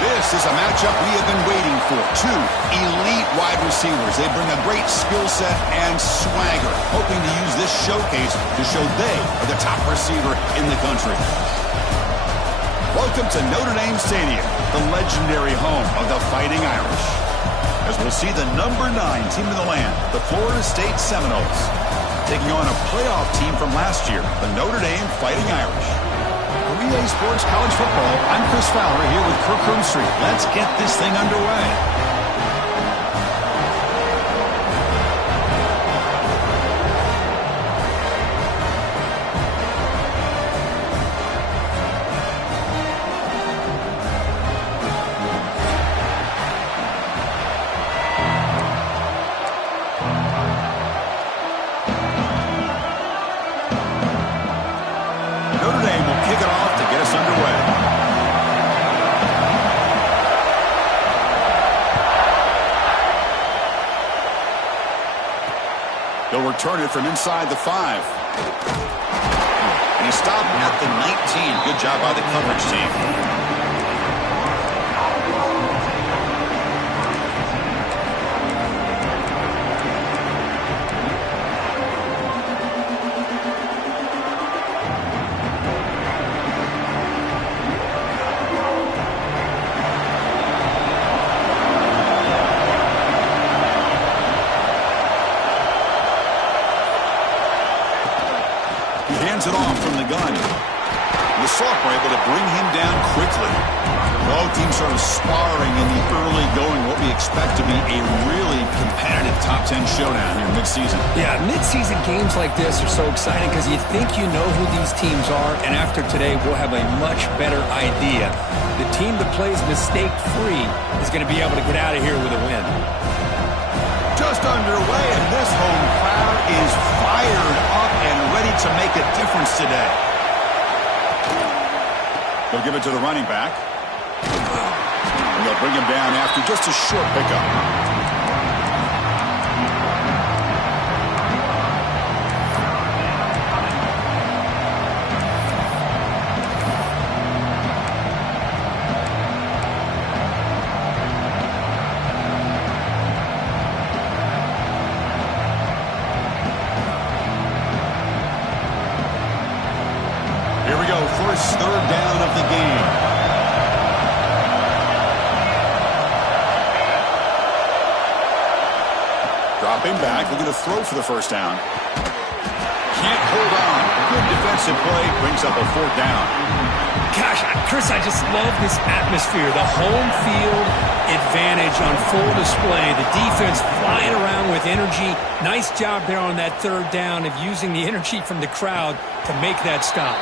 This is a matchup we have been waiting for. Two elite wide receivers. They bring a great skill set and swagger, hoping to use this showcase to show they are the top receiver in the country. Welcome to Notre Dame Stadium, the legendary home of the Fighting Irish. As we'll see the number 9 team in the land, the Florida State Seminoles, taking on a playoff team from last year, the Notre Dame Fighting Irish. For EA Sports College Football, I'm Chris Fowler here with Kirk Street. Let's get this thing underway. They'll return it from inside the 5. And he stopped at the 19. Good job by the coverage team. It off from the gun. The Sock were able to bring him down quickly. Both teams sort of sparring in the early going, what we expect to be a really competitive top 10 showdown here mid-season. Yeah, mid-season games like this are so exciting because you think you know who these teams are, and after today we'll have a much better idea. The team that plays mistake-free is going to be able to get out of here with a win. Just underway, and this home crowd is fired up and ready to make a difference today. They'll give it to the running back. And they'll bring him down after just a short pickup. First third down of the game. Dropping back, looking to throw for the first down. Can't hold on. Good defensive play, brings up a 4th down. Gosh, Chris, I just love this atmosphere. The home field advantage on full display. The defense flying around with energy. Nice job there on that 3rd down of using the energy from the crowd to make that stop.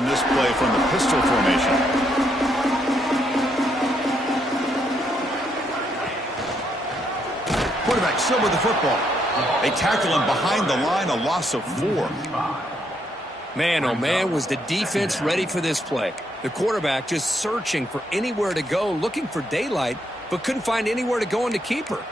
This play from the pistol formation. Quarterback still with the football. They tackle him behind the line, a loss of 4. Man, oh man, was the defense ready for this play. The quarterback just searching for anywhere to go, looking for daylight, but couldn't find anywhere to go in the keeper.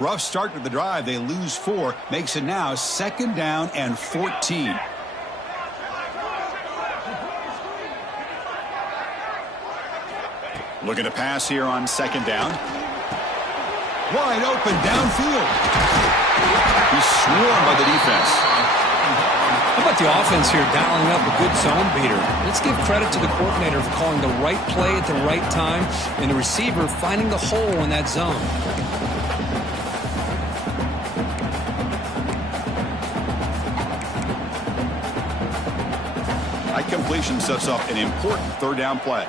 Rough start to the drive. They lose 4. Makes it now 2nd down and 14. Looking to pass here on 2nd down. Wide open downfield. He's swarmed by the defense. How about the offense here dialing up a good zone beater? Let's give credit to the coordinator for calling the right play at the right time and the receiver finding the hole in that zone. That completion sets up an important 3rd down play.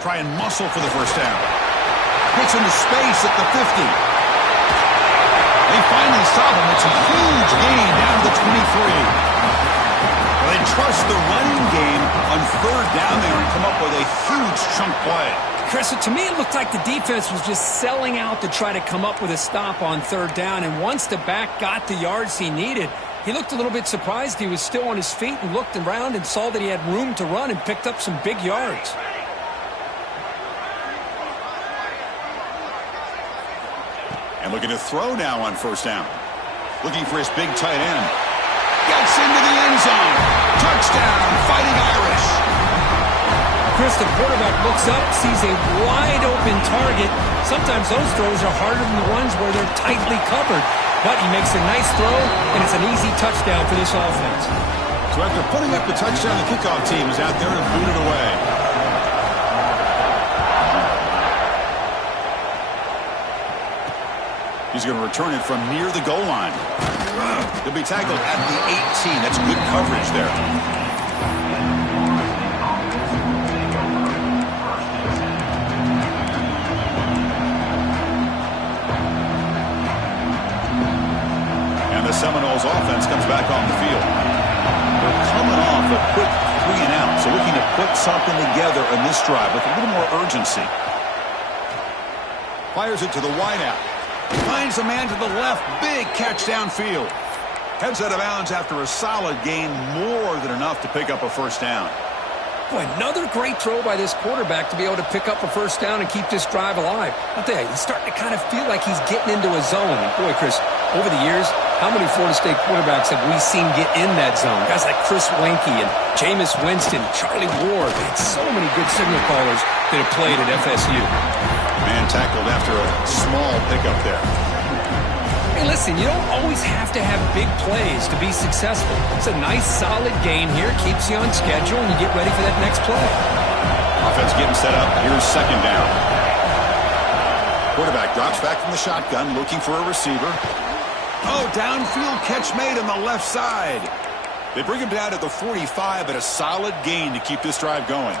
Try and muscle for the 1st down. Gets into space at the 50. They finally stop him. It's a huge gain down to the 23. Well, they trust the running game on 3rd down there and come up with a huge chunk play. Chris, to me it looked like the defense was just selling out to try to come up with a stop on 3rd down, and once the back got the yards he needed, he looked a little bit surprised. He was still on his feet and looked around and saw that he had room to run and picked up some big yards. And looking to throw now on 1st down. Looking for his big tight end. Gets into the end zone. Touchdown, Fighting Irish. Chris, the quarterback looks up, sees a wide-open target. Sometimes those throws are harder than the ones where they're tightly covered. But he makes a nice throw, and it's an easy touchdown for this offense. So after putting up the touchdown, the kickoff team is out there and booted away. He's going to return it from near the goal line. He'll be tackled at the 18. That's good coverage there. And the Seminoles offense comes back on the field. They're coming off a quick 3-and-out, so looking to put something together in this drive with a little more urgency. Fires it to the wideout. Finds a man to the left. Big catch downfield. Heads out of bounds after a solid gain. More than enough to pick up a 1st down. Boy, another great throw by this quarterback to be able to pick up a 1st down and keep this drive alive. I'll tell you, he's starting to kind of feel like he's getting into a zone. And boy, Chris, over the years, how many Florida State quarterbacks have we seen get in that zone? Guys like Chris Wenke and Jameis Winston, Charlie Ward. They had so many good signal callers that have played at FSU. Man tackled after a small pickup there. Hey, listen, you don't always have to have big plays to be successful. It's a nice, solid gain here. Keeps you on schedule, and you get ready for that next play. Offense getting set up. Here's 2nd down. Quarterback drops back from the shotgun, looking for a receiver. Oh, downfield catch made on the left side. They bring him down at the 45, but a solid gain to keep this drive going.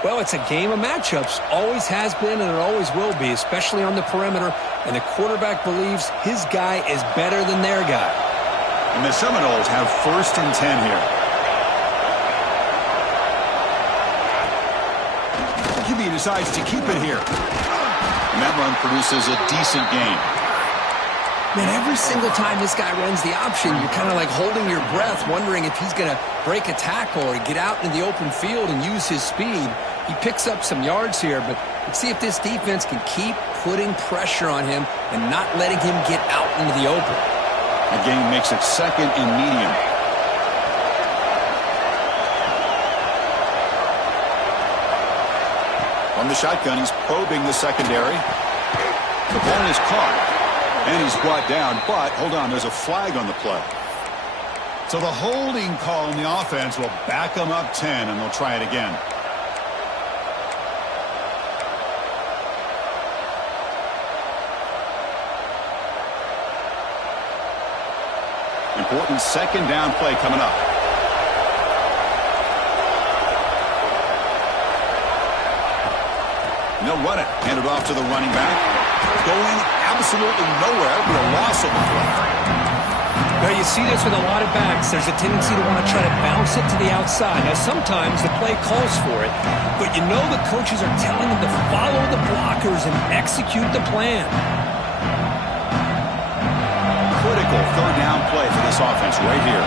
Well, it's a game of matchups. Always has been and it always will be, especially on the perimeter. And the quarterback believes his guy is better than their guy. And the Seminoles have 1st and 10 here. QB decides to keep it here. And that run produces a decent gain. Man, every single time this guy runs the option, you're kind of like holding your breath, wondering if he's going to break a tackle or get out into the open field and use his speed. He picks up some yards here, but let's see if this defense can keep putting pressure on him and not letting him get out into the open. The game makes it 2nd and medium. From the shotgun, he's probing the secondary. The ball is caught, and he's brought down, but hold on, there's a flag on the play. So the holding call on the offense will back them up 10, and they'll try it again. Important 2nd down play coming up. And they'll run it. Hand it off to the running back. Going absolutely nowhere, but a loss of the play. Well, you see this with a lot of backs. There's a tendency to want to try to bounce it to the outside. Now, sometimes the play calls for it, but you know the coaches are telling them to follow the blockers and execute the plan. Critical 3rd down play for this offense right here.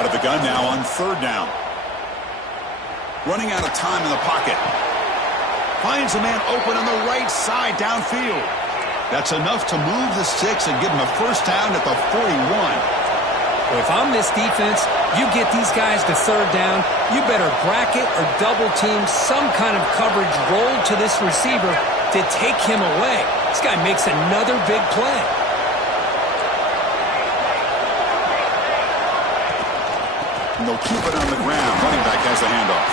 A Out of the gun now on third down. Running out of time in the pocket. Finds a man open on the right side downfield. That's enough to move the sticks and give him a first down at the 41. Well, if I'm this defense, you get these guys to third down, you better bracket or double team some kind of coverage roll to this receiver to take him away. This guy makes another big play. And they'll keep it on the ground. Running back has the handoff.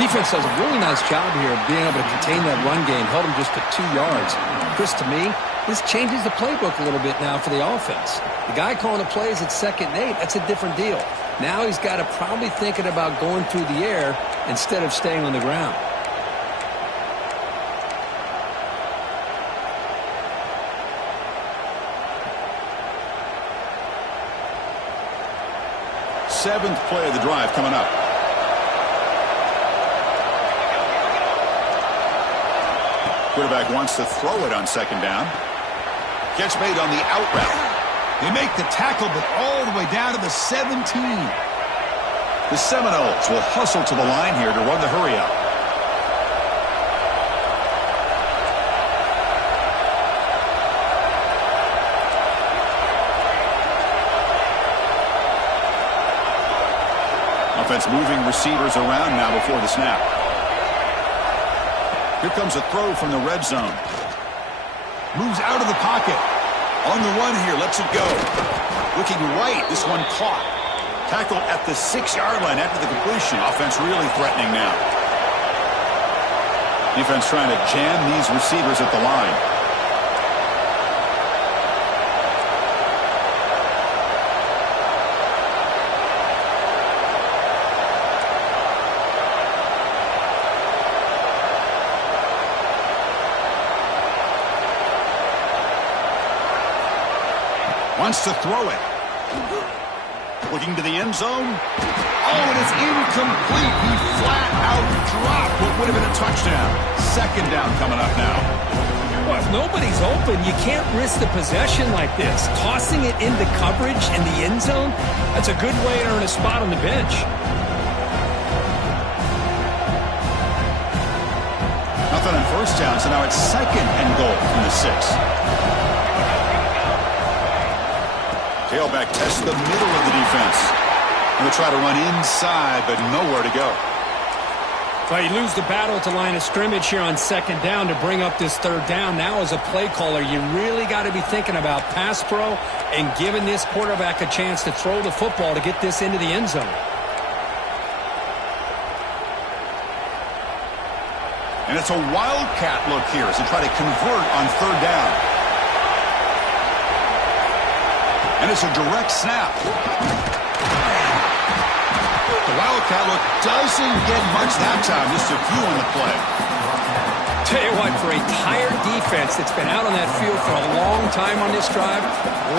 Defense does a really nice job here of being able to contain that run game. Held him just to 2 yards. Chris, to me, this changes the playbook a little bit now for the offense. The guy calling the plays at 2nd and 8, that's a different deal. Now he's got to probably thinking about going through the air instead of staying on the ground. Seventh play of the drive coming up. Quarterback wants to throw it on 2nd down. Catch made on the out route. They make the tackle, but all the way down to the 17. The Seminoles will hustle to the line here to run the hurry up. Offense moving receivers around now before the snap. Here comes a throw from the red zone. Moves out of the pocket. On the run here, lets it go. Looking right, this one caught. Tackled at the 6-yard line after the completion. Offense really threatening now. Defense trying to jam these receivers at the line. Wants to throw it. Looking to the end zone. Oh, and it's incomplete. He flat out dropped what would have been a touchdown. 2nd down coming up now. Well, if nobody's open, you can't risk the possession like this. Tossing it into coverage in the end zone, that's a good way to earn a spot on the bench. Nothing on first down, so now it's 2nd and goal from the 6. Tailback tests the middle of the defense. Going to try to run inside, but nowhere to go. Well, you lose the battle at the line of scrimmage here on 2nd down to bring up this 3rd down. Now as a play caller, you really got to be thinking about pass pro and giving this quarterback a chance to throw the football to get this into the end zone. And it's a wildcat look here as they try to convert on 3rd down. And it's a direct snap. The wildcat look doesn't get much that time. Just a few in the play. Tell you what, for a tired defense that's been out on that field for a long time on this drive,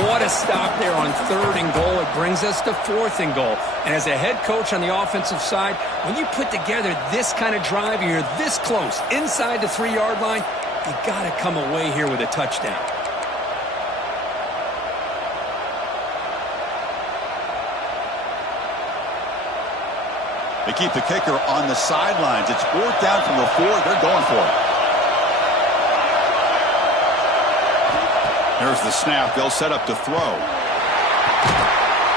what a stop there on 3rd and goal. It brings us to 4th and goal. And as a head coach on the offensive side, when you put together this kind of drive, you're this close, inside the 3-yard line, you got to come away here with a touchdown. They keep the kicker on the sidelines. It's 4th down from the 4. They're going for it. There's the snap. They'll set up to throw.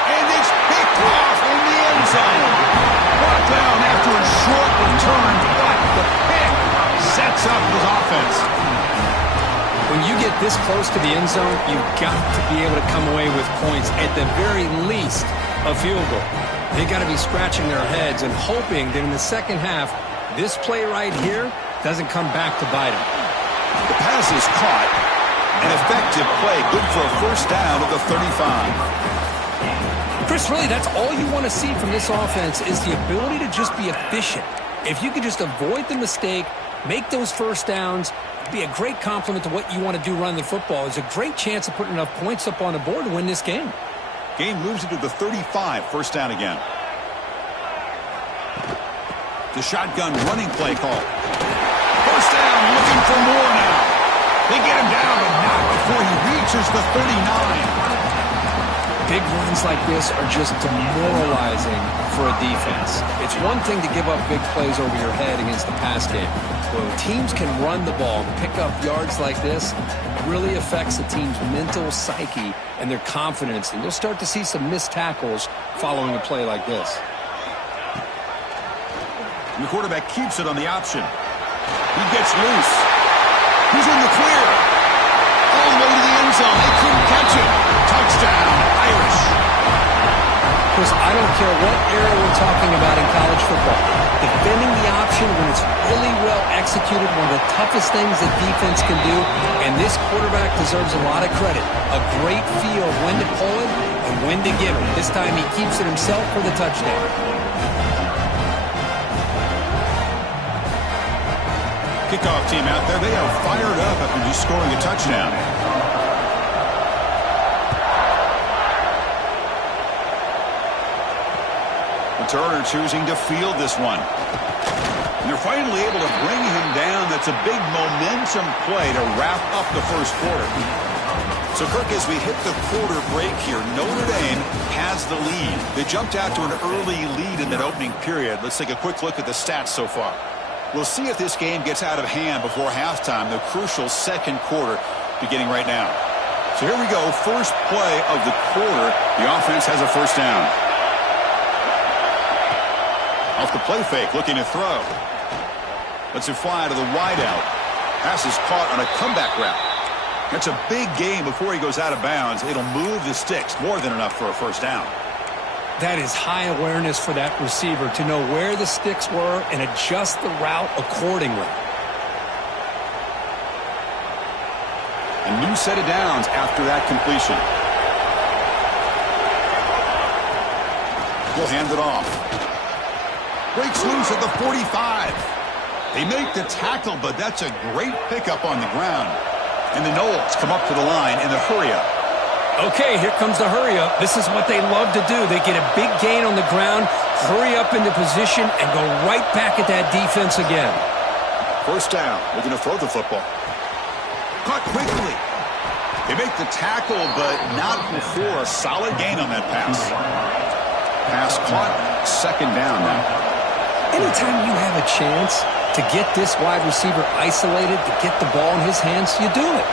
And it's picked off in the end zone. Brought down after a short return. But the pick sets up his offense. When you get this close to the end zone, you've got to be able to come away with points. At the very least, a field goal. They got to be scratching their heads and hoping that in the 2nd half, this play right here doesn't come back to bite them. The pass is caught. An effective play, good for a first down at the 35. Chris, really, that's all you want to see from this offense is the ability to just be efficient. If you could just avoid the mistake, make those first downs, it'd be a great compliment to what you want to do running the football. It's a great chance of putting enough points up on the board to win this game. Game moves into the 35, first down again. The shotgun running play call. First down, looking for more now. They get him down, but not before he reaches the 39. Big runs like this are just demoralizing for a defense. It's one thing to give up big plays over your head against the pass game. When teams can run the ball and pick up yards like this, it really affects the team's mental psyche and their confidence. And you'll start to see some missed tackles following a play like this. And the quarterback keeps it on the option. He gets loose. He's in the clear. All the way to the end zone. They couldn't catch him. Touchdown, Irish. Chris, I don't care what era we're talking about in college football. Defending the option when it's really well executed, one of the toughest things that defense can do, and this quarterback deserves a lot of credit. A great feel of when to pull it and when to give it. This time he keeps it himself for the touchdown. Kickoff team out there. They are fired up after just scoring a touchdown. Turner choosing to field this one. And they're finally able to bring him down. That's a big momentum play to wrap up the first quarter. So, Kirk, as we hit the quarter break here, Notre Dame has the lead. They jumped out to an early lead in that opening period. Let's take a quick look at the stats so far. We'll see if this game gets out of hand before halftime, the crucial second quarter beginning right now. So here we go, first play of the quarter. The offense has a first down. Off the play fake, looking to throw. Lets it fly to the wideout. Pass is caught on a comeback route. That's a big gain before he goes out of bounds. It'll move the sticks, more than enough for a first down. That is high awareness for that receiver to know where the sticks were and adjust the route accordingly. A new set of downs after that completion. We'll hand it off. Breaks loose at the 45. They make the tackle, but that's a great pickup on the ground. And the Noles come up to the line in the hurry-up. Okay, here comes the hurry-up. This is what they love to do. They get a big gain on the ground, hurry up into position, and go right back at that defense again. First down. Looking to throw the football. Caught quickly. They make the tackle, but not before a solid gain on that pass. Pass caught. Second down now. Anytime you have a chance to get this wide receiver isolated, to get the ball in his hands, you do it.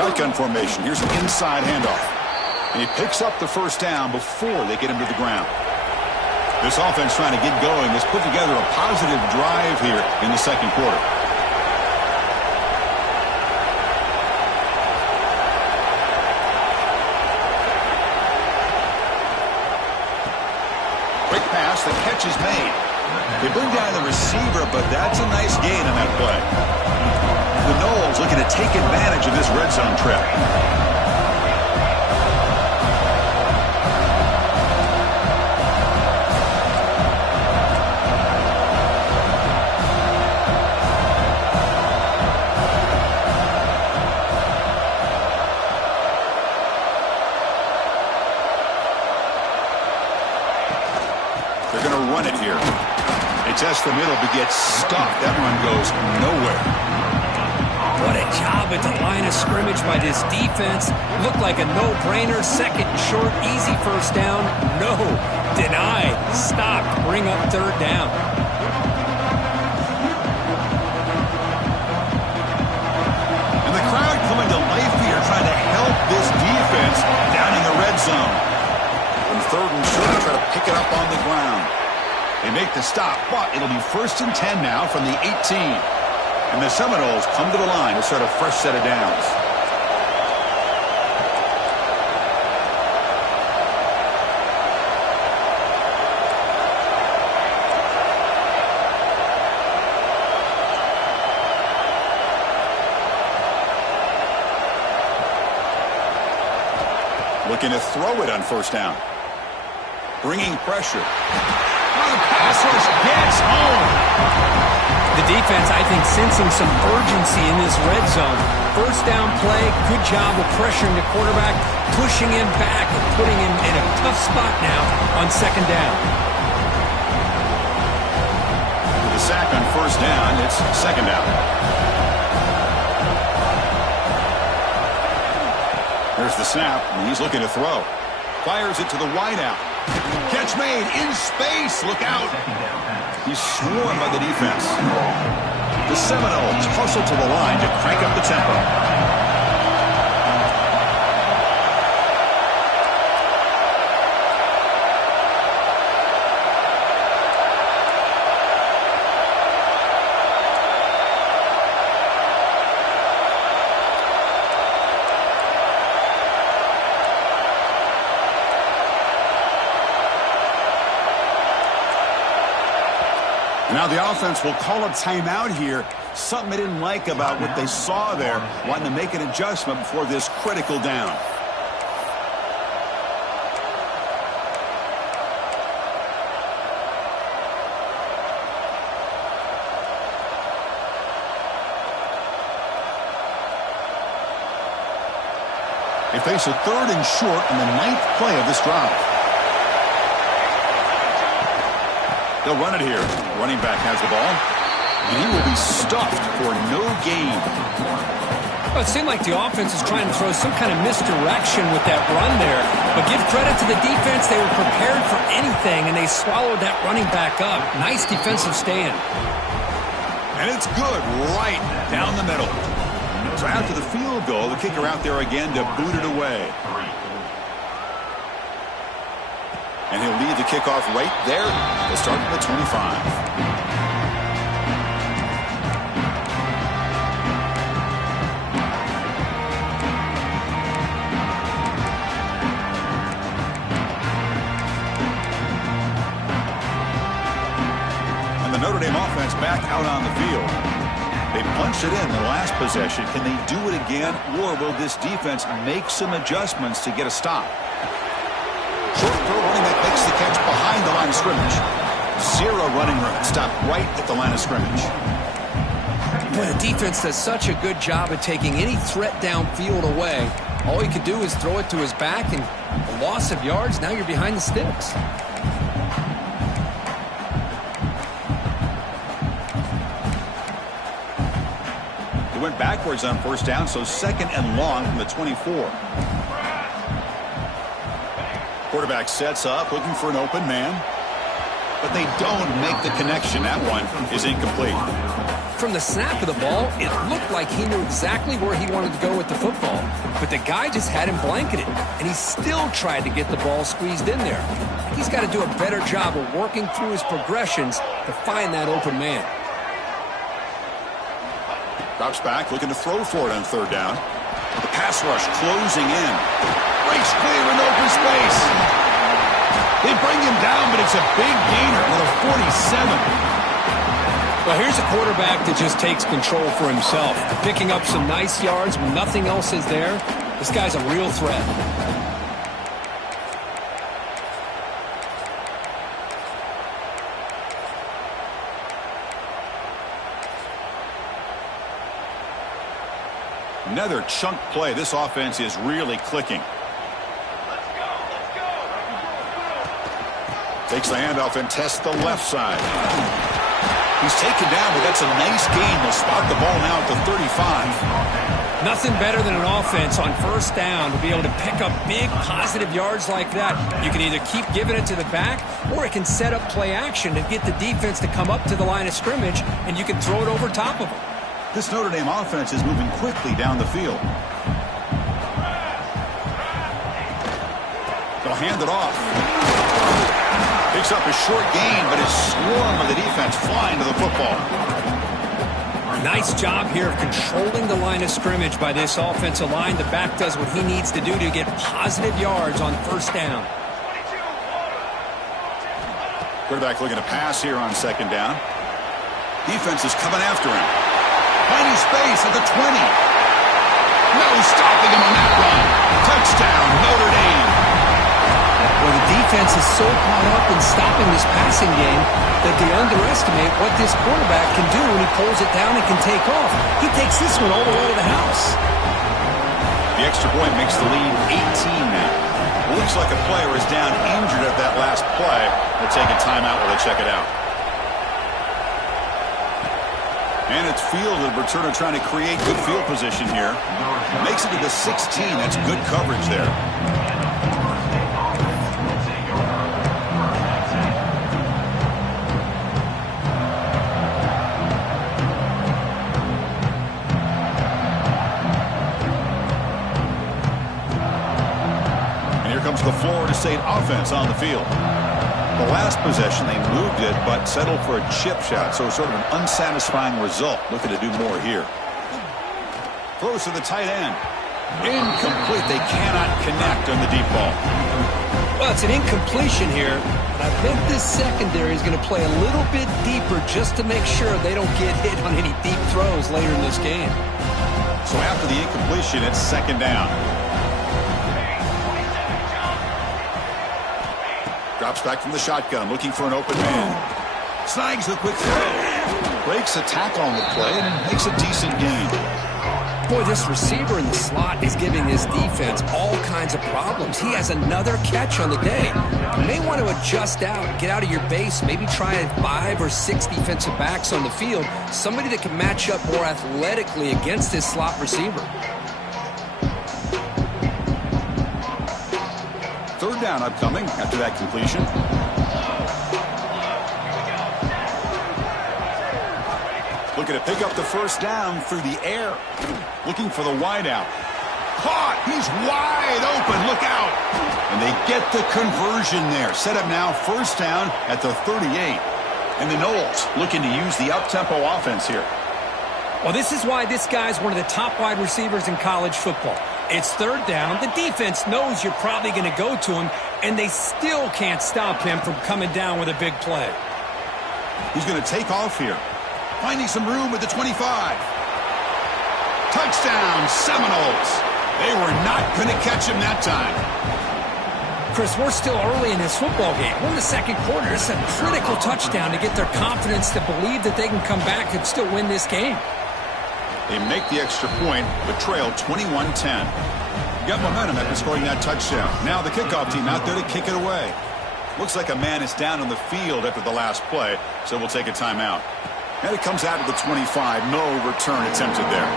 Shotgun formation. Here's an inside handoff. And he picks up the first down before they get him to the ground. This offense trying to get going has put together a positive drive here in the second quarter. Quick pass, the catch is made. They bring down the receiver, but that's a nice gain on that play. The Noles looking to take advantage of this red zone trip. They're going to run it here. They test the middle, but gets stuck. That run goes nowhere. What a job at the line of scrimmage by this defense. Looked like a no-brainer. Second and short, easy first down. No, denied, stopped, bring up third down. And the crowd coming to life here, trying to help this defense down in the red zone. On third and short, try to pick it up on the ground. They make the stop, but it'll be 1st and 10 now from the 18. And the Seminoles come to the line to start a fresh set of downs. Looking to throw it on first down. Bringing pressure. Oh, the pass rush gets home. The defense, I think, sensing some urgency in this red zone. First down play, good job of pressuring the quarterback, pushing him back and putting him in a tough spot now on second down. sack on first down. It's second down. There's the snap, and he's looking to throw. Fires it to the wideout. Catch made in space. Look out. He's swarmed by the defense. The Seminoles hustle to the line to crank up the tempo. Now the offense will call a timeout here. Something they didn't like about what they saw there. Wanting to make an adjustment before this critical down. They face a 3rd and short on the 9th play of this drive. They'll run it here. Running back has the ball. And he will be stuffed for no gain. Well, it seemed like the offense is trying to throw some kind of misdirection with that run there. But give credit to the defense. They were prepared for anything, and they swallowed that running back up. Nice defensive stand. And it's good right down the middle. So after the field goal, the kicker out there again to boot it away. And he'll lead the kickoff right there. They'll start at the 25. And the Notre Dame offense back out on the field. They punched it in the last possession. Can they do it again, or will this defense make some adjustments to get a stop? Short throw, running back makes the catch behind the line of scrimmage. 0 running room. Stop right at the line of scrimmage. Boy, the defense does such a good job of taking any threat downfield away. All he could do is throw it to his back, and a loss of yards, now you're behind the sticks. He went backwards on first down, so 2nd and long from the 24. Quarterback sets up, looking for an open man. But they don't make the connection. That one is incomplete. From the snap of the ball, it looked like he knew exactly where he wanted to go with the football. But the guy just had him blanketed, and he still tried to get the ball squeezed in there. He's got to do a better job of working through his progressions to find that open man. Drops back, looking to throw for it on 3rd down. The pass rush closing in. Breaks clear in open space. They bring him down, but it's a big gainer with a 47. Well, here's a quarterback that just takes control for himself. Picking up some nice yards when nothing else is there. This guy's a real threat. Another chunk play. This offense is really clicking. Takes the handoff and tests the left side. He's taken down, but that's a nice gain. They'll spot the ball now at the 35. Nothing better than an offense on first down to be able to pick up big positive yards like that. You can either keep giving it to the back, or it can set up play action to get the defense to come up to the line of scrimmage, and you can throw it over top of them. This Notre Dame offense is moving quickly down the field. They'll hand it off. Picks up a short gain, but his swarm of the defense flying to the football. Nice job here of controlling the line of scrimmage by this offensive line. The back does what he needs to do to get positive yards on first down. Quarterback looking to pass here on 2nd down. Defense is coming after him. Finding space at the 20. No stopping him on that run. Touchdown, Notre Dame. Well, the defense is so caught up in stopping this passing game that they underestimate what this quarterback can do when he pulls it down and can take off. He takes this one all the way to the house. The extra point makes the lead 18 now. It looks like a player is down injured at that last play. They'll take a timeout while they check it out. And it's field, the returner trying to create good field position here. Makes it to the 16. That's good coverage there. And here comes the Florida State offense on the field. The last possession, they moved it, but settled for a chip shot, so sort of an unsatisfying result. Looking to do more here. Throws to the tight end. Incomplete. They cannot connect on the deep ball. Well, it's an incompletion here. But I think this secondary is going to play a little bit deeper just to make sure they don't get hit on any deep throws later in this game. So after the incompletion, it's second down. Drops back from the shotgun, looking for an open man. Snags the quick throw. Breaks a tackle on the play and makes a decent gain. Boy, this receiver in the slot is giving this defense all kinds of problems. He has another catch on the day. You may want to adjust out, get out of your base, maybe try 5 or 6 defensive backs on the field, somebody that can match up more athletically against this slot receiver. Third down upcoming after that completion. Looking to pick up the first down through the air. Looking for the wideout. Caught! He's wide open. Look out! And they get the conversion there. Set up now, first down at the 38. And the Noles looking to use the up-tempo offense here. Well, this is why this guy's one of the top wide receivers in college football. It's third down. The defense knows you're probably going to go to him, and they still can't stop him from coming down with a big play. He's going to take off here. Finding some room at the 25. Touchdown, Seminoles. They were not going to catch him that time. Chris, we're still early in this football game. We're in the second quarter. It's a critical touchdown to get their confidence to believe that they can come back and still win this game. They make the extra point, but trail 21-10. Got momentum after scoring that touchdown. Now the kickoff team out there to kick it away. Looks like a man is down on the field after the last play, so we'll take a timeout. And it comes out of the 25. No return attempted there.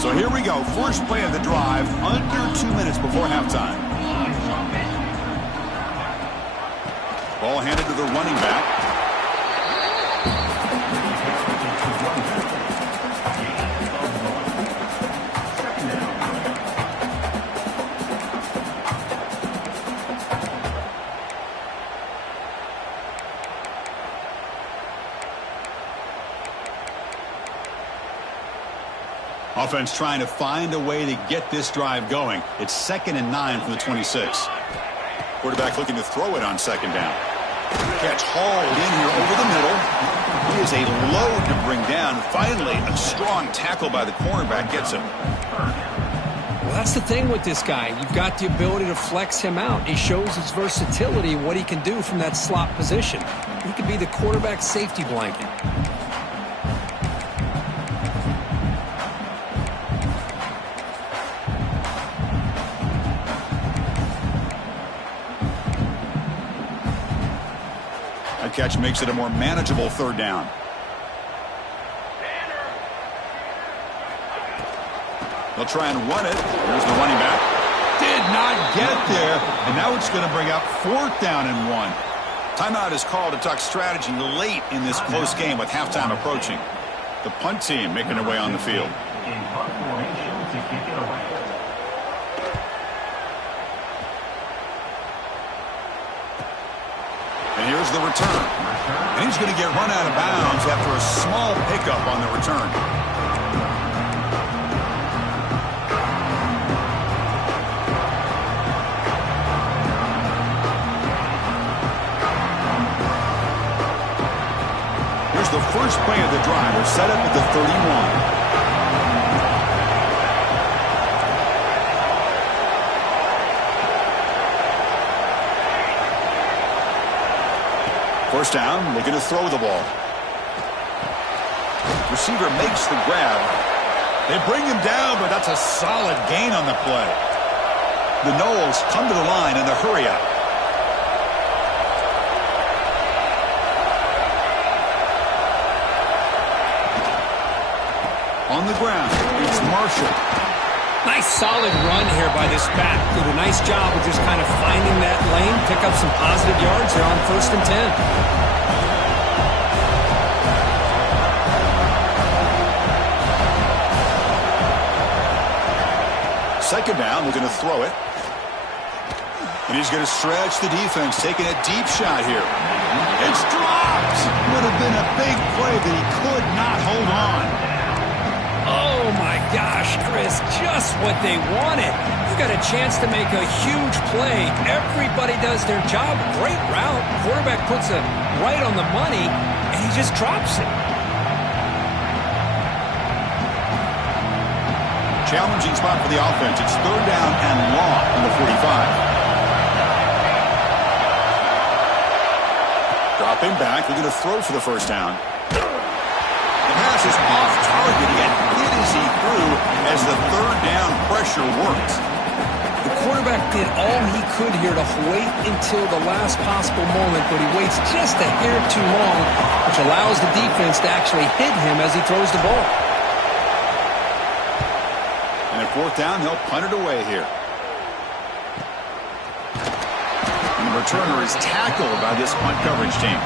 So here we go. First play of the drive, under 2 minutes before halftime. Ball handed to the running back. Offense trying to find a way to get this drive going. It's 2nd and 9 from the 26. Quarterback looking to throw it on second down. Catch hauled in here over the middle. He is a load to bring down. Finally, a strong tackle by the cornerback gets him. Well, that's the thing with this guy. You've got the ability to flex him out. He shows his versatility, what he can do from that slot position. He could be the quarterback's safety blanket. Catch makes it a more manageable third down. They'll try and run it. Here's the running back. Did not get there. And now it's going to bring up 4th down and 1. Timeout is called to talk strategy late in this close game with halftime approaching. The punt team making their way on the field. And here's the return. And he's going to get run out of bounds after a small pickup on the return. Here's the first play of the drive. We're set up at the 31. First down, looking to throw the ball. Receiver makes the grab. They bring him down, but that's a solid gain on the play. The Noles come to the line in the hurry up. On the ground, it's Marshall. Nice solid run here by this back. Did a nice job of just kind of finding that lane, pick up some positive yards there on 1st and 10. Second down, looking to throw it. And he's going to stretch the defense, taking a deep shot here. It's dropped! Would have been a big play, but he could not hold on. Oh, my gosh, Chris, just what they wanted. You got a chance to make a huge play. Everybody does their job. Great route. Quarterback puts it right on the money, and he just drops it. Challenging spot for the offense. It's 3rd down and long on the 45. Dropping back. We're going to throw for the 1st down. The pass is off target. He got hit as he threw as the 3rd down pressure worked. The quarterback did all he could here to wait until the last possible moment, but he waits just a hair too long, which allows the defense to actually hit him as he throws the ball. And at 4th down, they'll punt it away here. And the returner is tackled by this punt coverage team.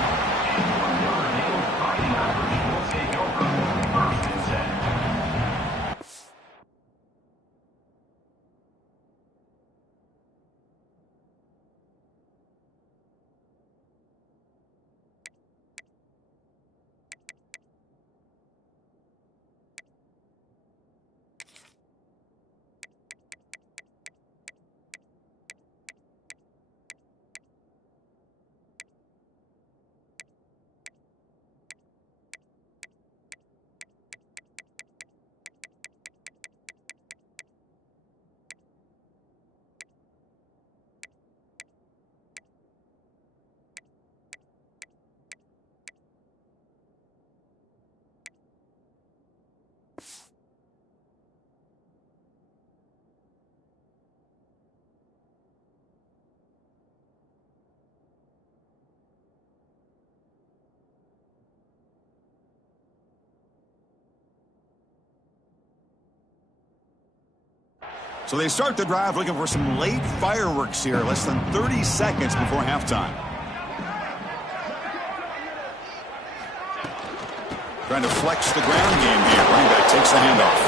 So they start the drive looking for some late fireworks here, less than 30 seconds before halftime. Trying to flex the ground game here. Running back takes the handoff.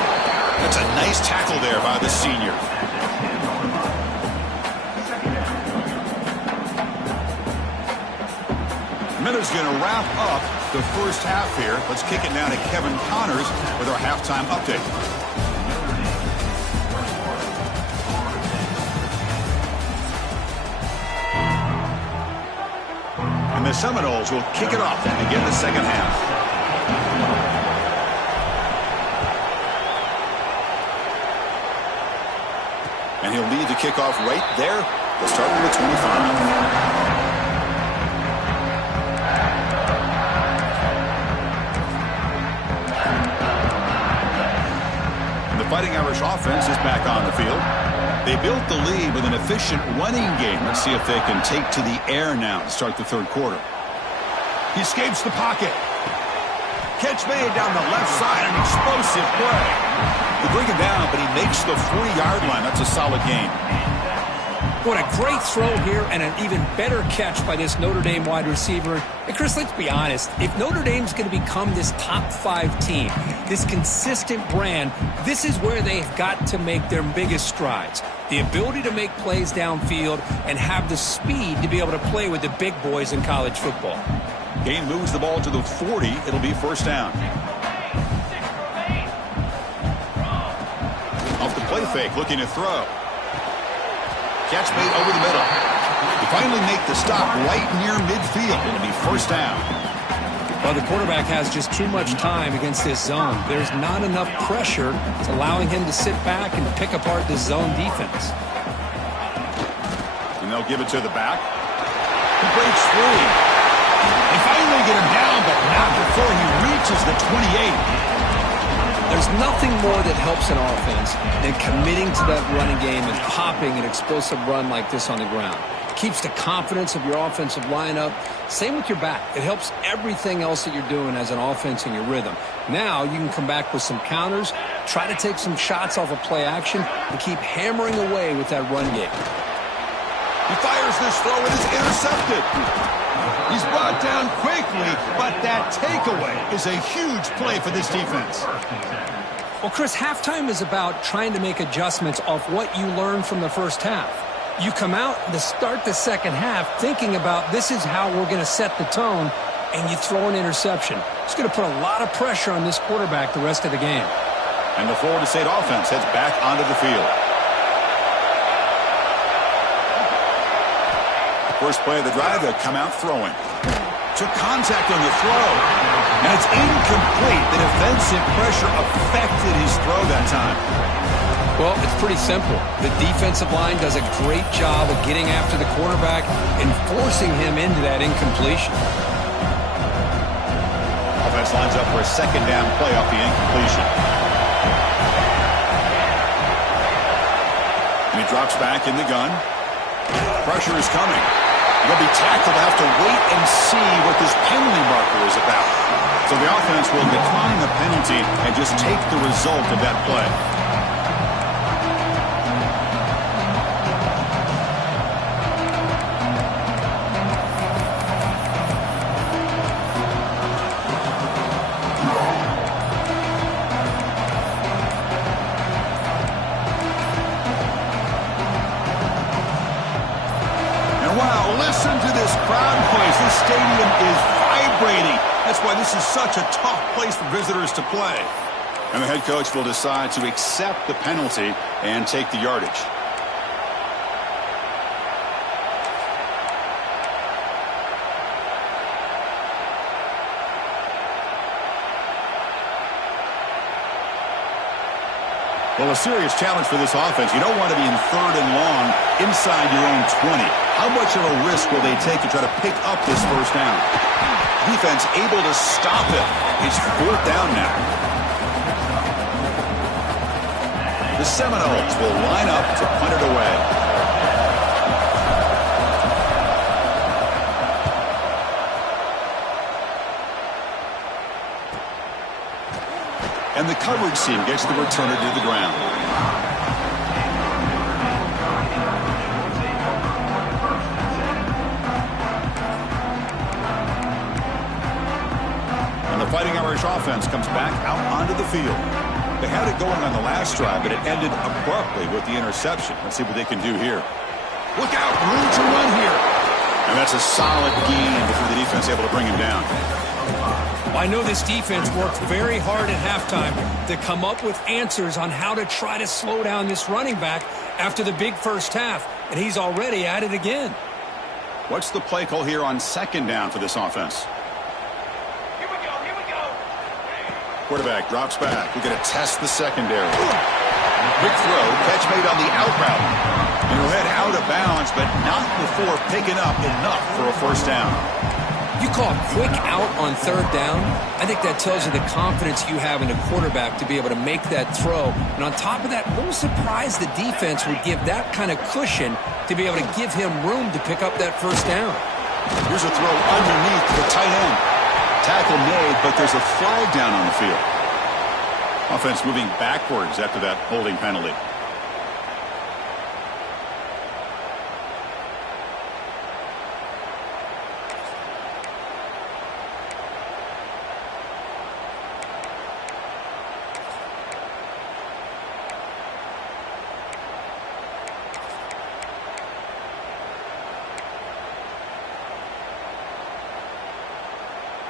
That's a nice tackle there by the senior. Miller's going to wrap up the first half here. Let's kick it now to Kevin Connors with our halftime update. And the Seminoles will kick it off and begin the second half. And he'll lead the kickoff right there. They'll start with the 25. Fighting Irish offense is back on the field. They built the lead with an efficient running game. Let's see if they can take to the air now to start the third quarter. He escapes the pocket. Catch made down the left side, an explosive play. They bring him down, but he makes the 40-yard line. That's a solid gain. What a great throw here and an even better catch by this Notre Dame wide receiver. And Chris, let's be honest. If Notre Dame's going to become this top 5 team, this consistent brand, this is where they've got to make their biggest strides. The ability to make plays downfield and have the speed to be able to play with the big boys in college football. Gain moves the ball to the 40. It'll be first down. Off the play fake, looking to throw. Catch made over the middle. They finally make the stop right near midfield. It'll be first down. Well, the quarterback has just too much time against this zone. There's not enough pressure. It's allowing him to sit back and pick apart this zone defense. And they'll give it to the back. He breaks free. They finally get him down, but not before he reaches the 28. There's nothing more that helps an offense than committing to that running game and popping an explosive run like this on the ground. Keeps the confidence of your offensive lineup. Same with your back. It helps everything else that you're doing as an offense in your rhythm. Now you can come back with some counters, try to take some shots off of play action, and keep hammering away with that run game. He fires this throw and is intercepted. He's brought down quickly, but that takeaway is a huge play for this defense. Well, Chris, halftime is about trying to make adjustments off what you learned from the first half. You come out to start the second half thinking about this is how we're going to set the tone, and you throw an interception. It's going to put a lot of pressure on this quarterback the rest of the game. And the Florida State offense heads back onto the field. First play of the drive, they'll come out throwing. Took contact on the throw. And it's incomplete. The defensive pressure affected his throw that time. Well, it's pretty simple. The defensive line does a great job of getting after the quarterback and forcing him into that incompletion. Offense lines up for a second down play off the incompletion. And he drops back in the gun. Pressure is coming. He'll be tackled. Have to wait and see what this penalty marker is about. So the offense will decline the penalty and just take the result of that play. Listen to this crowd noise. This stadium is vibrating. That's why this is such a tough place for visitors to play. And the head coach will decide to accept the penalty and take the yardage. Well, a serious challenge for this offense. You don't want to be in third and long inside your own 20. How much of a risk will they take to try to pick up this first down? Defense able to stop it. It's fourth down now. The Seminoles will line up to punt it away. And the coverage team gets the returner to the ground. And the Fighting Irish offense comes back out onto the field. They had it going on the last drive, but it ended abruptly with the interception. Let's see what they can do here. Look out, room to run here. And that's a solid gain before the defense able to bring him down. I know this defense worked very hard at halftime to come up with answers on how to try to slow down this running back after the big first half, and he's already at it again. What's the play call here on second down for this offense? Here we go. Quarterback drops back. We're going to test the secondary. Quick throw, catch made on the out route. And he'll head out of bounds, but not before picking up enough for a first down. You call a quick out on third down, I think that tells you the confidence you have in a quarterback to be able to make that throw. And on top of that, a little surprised the defense would give that kind of cushion to be able to give him room to pick up that first down. Here's a throw underneath the tight end. Tackle made, but there's a flag down on the field. Offense moving backwards after that holding penalty.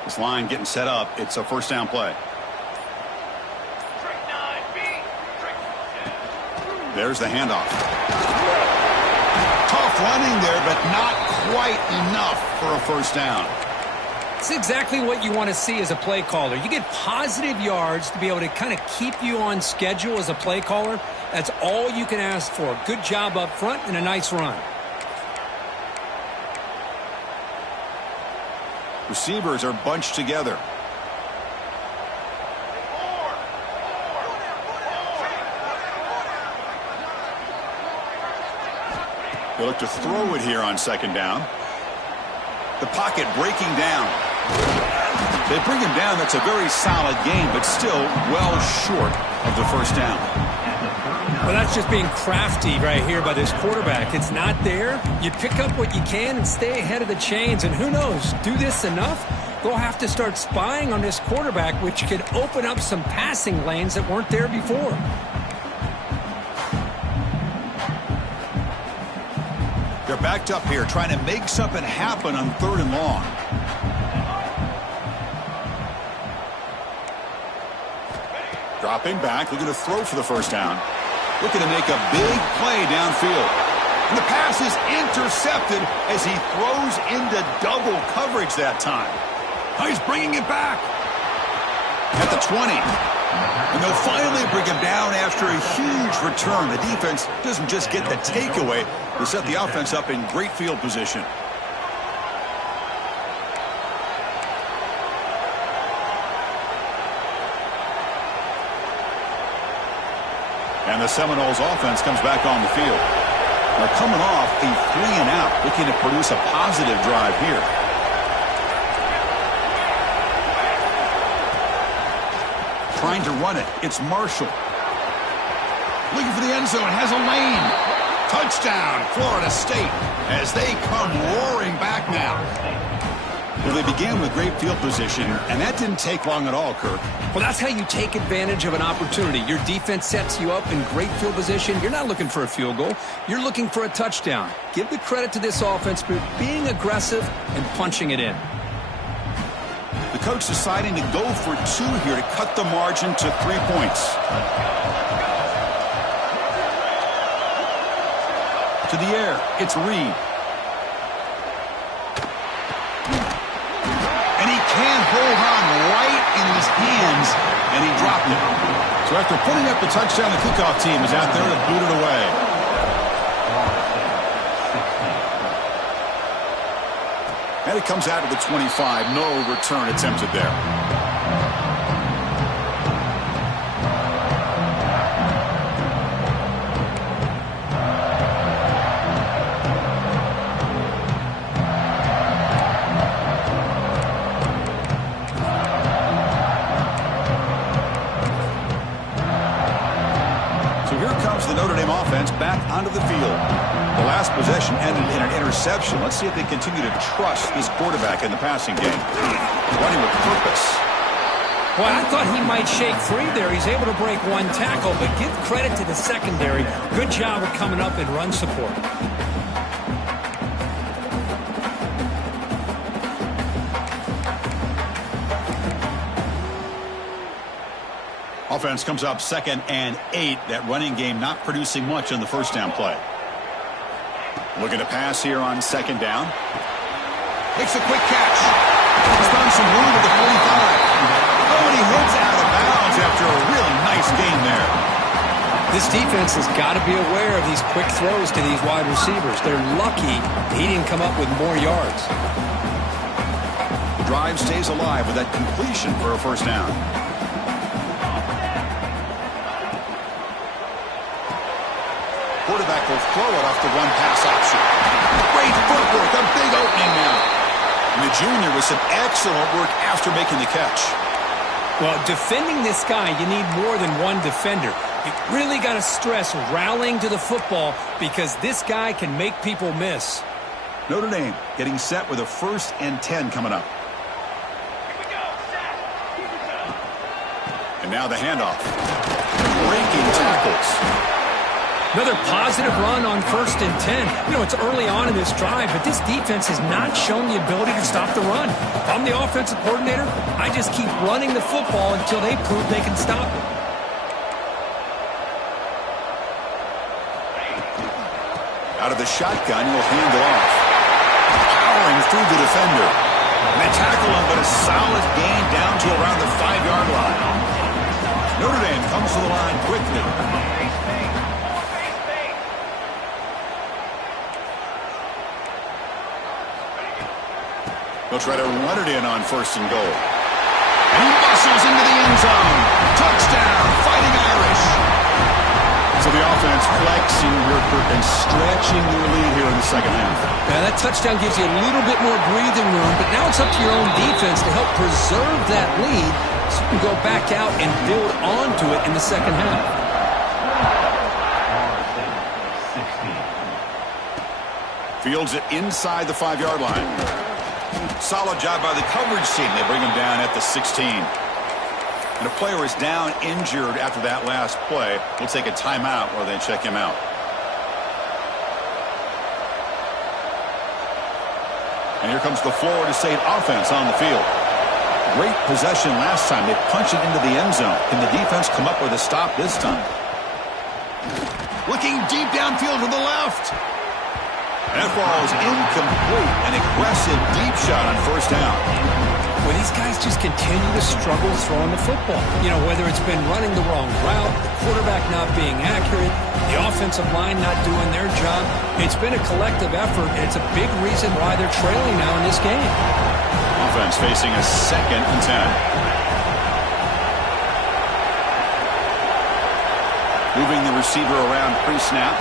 This line getting set up. It's a first down play. There's the handoff. Tough running there, but not quite enough for a first down. It's exactly what you want to see as a play caller. You get positive yards to be able to kind of keep you on schedule as a play caller. That's all you can ask for. Good job up front and a nice run. Receivers are bunched together. They look to throw it here on second down. The pocket breaking down. They bring him down. That's a very solid gain, but still well short of the first down. Well, that's just being crafty right here by this quarterback. It's not there. You pick up what you can and stay ahead of the chains. And who knows, do this enough, they'll have to start spying on this quarterback, which could open up some passing lanes that weren't there before. They're backed up here, trying to make something happen on 3rd and long. Dropping back, looking to throw for the first down. Looking to make a big play downfield. And the pass is intercepted as he throws into double coverage that time. Oh, he's bringing it back. At the 20. And they'll finally bring him down after a huge return. The defense doesn't just get the takeaway, they set the offense up in great field position. And the Seminoles offense comes back on the field. They're coming off a 3-and-out, looking to produce a positive drive here. Trying to run it. It's Marshall. Looking for the end zone. Has a lane. Touchdown, Florida State, as they come roaring back now. Well, they began with great field position, and that didn't take long at all, Kirk. Well, that's how you take advantage of an opportunity. Your defense sets you up in great field position. You're not looking for a field goal. You're looking for a touchdown. Give the credit to this offense for being aggressive and punching it in. The coach deciding to go for 2 here to cut the margin to 3 points. To the air, it's Reed. And he can't hold on right in his hands, and he dropped it. So after putting up the touchdown, the kickoff team is out there to boot it away. And it comes out of the 25. No return attempted there. The Notre Dame offense back onto the field. The last possession ended in an interception. Let's see if they continue to trust this quarterback in the passing game. Running with purpose. Well, I thought he might shake free there. He's able to break 1 tackle, but give credit to the secondary. Good job of coming up in run support. Offense comes up 2nd and 8. That running game not producing much on the first down play. Looking to pass here on 2nd down. Makes a quick catch. He's found some room at the 45. Oh, and he heads out of bounds after a really nice gain there. This defense has got to be aware of these quick throws to these wide receivers. They're lucky he didn't come up with more yards. The drive stays alive with that completion for a first down. Quarterback will throw it off the run-pass option. Great footwork, a big opening now. And the junior with some excellent work after making the catch. Well, defending this guy, you need more than one defender. You really got to stress rallying to the football because this guy can make people miss. Notre Dame getting set with a 1st and 10 coming up. And now the handoff. Breaking tackles. Another positive run on 1st and 10. You know, it's early on in this drive, but this defense has not shown the ability to stop the run. If I'm the offensive coordinator, I just keep running the football until they prove they can stop it. Out of the shotgun, he'll hand it off. Powering through the defender. And they tackle him, but a solid gain down to around the 5-yard line. Notre Dame comes to the line quickly. They'll try to run it in on 1st and goal. And he muscles into the end zone. Touchdown, Fighting Irish. So the offense flexing here, Kirk, and stretching their lead here in the second half. Yeah, that touchdown gives you a little bit more breathing room, but now it's up to your own defense to help preserve that lead so you can go back out and build onto it in the second half. Fields it inside the 5-yard line. Solid job by the coverage team. They bring him down at the 16. And a player is down injured after that last play. We'll take a timeout while they check him out. And here comes the Florida State offense on the field. Great possession last time. They punched it into the end zone. Can the defense come up with a stop this time? Looking deep downfield to the left. That ball is incomplete. An aggressive deep shot on first down. Well, these guys just continue to struggle throwing the football. You know, whether it's been running the wrong route, the quarterback not being accurate, the offensive line not doing their job. It's been a collective effort, and it's a big reason why they're trailing now in this game. Offense facing a 2nd and 10. Moving the receiver around pre-snap.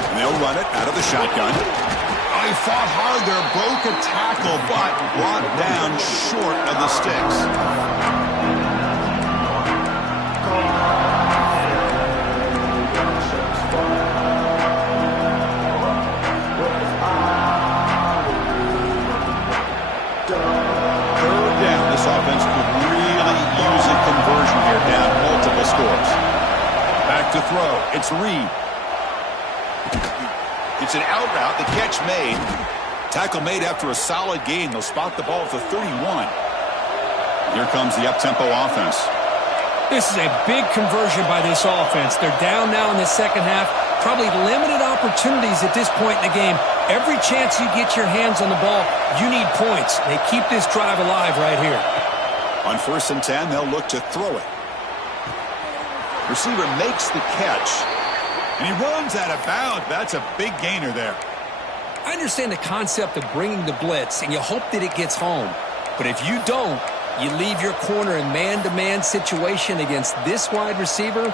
And they'll run it out of the shotgun. Oh, he fought hard there, broke a tackle, but brought down short of the sticks. Third down. This offense could really use a conversion here, down multiple scores. Back to throw. It's Reed. It's an out route. The catch made. Tackle made after a solid gain. They'll spot the ball at the 31. Here comes the up-tempo offense. This is a big conversion by this offense. They're down now in the second half. Probably limited opportunities at this point in the game. Every chance you get your hands on the ball, you need points. They keep this drive alive right here. On 1st and 10, they'll look to throw it. Receiver makes the catch. And he runs out of bounds. That's a big gainer there. I understand the concept of bringing the blitz, and you hope that it gets home. But if you don't, you leave your corner in man-to-man situation against this wide receiver.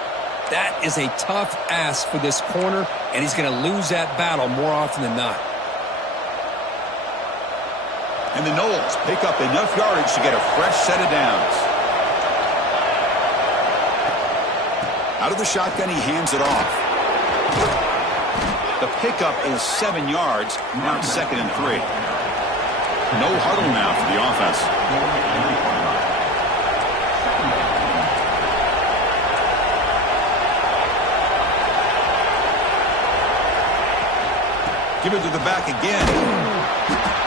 That is a tough ask for this corner, and he's going to lose that battle more often than not. And the Noles pick up enough yardage to get a fresh set of downs. Out of the shotgun, he hands it off. The pickup is 7 yards. Now it's 2nd and 3. No huddle now for the offense. Give it to the back again.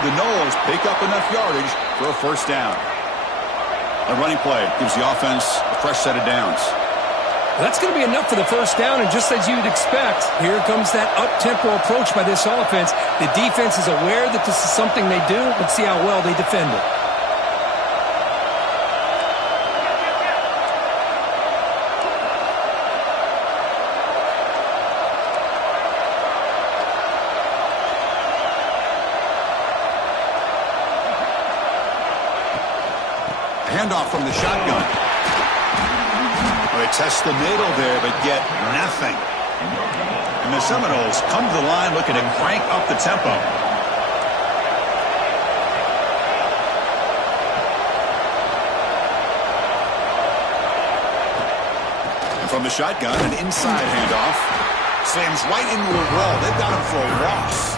The Noles pick up enough yardage for a first down. A running play gives the offense a fresh set of downs. That's going to be enough for the first down, and just as you'd expect, here comes that up-tempo approach by this offense. The defense is aware that this is something they do. Let's see how well they defend it. Handoff from the shotgun. They test the middle there, but get nothing. And the Seminoles come to the line looking to crank up the tempo. And from the shotgun, an inside handoff. Slams right into a wall. They've got him for a loss.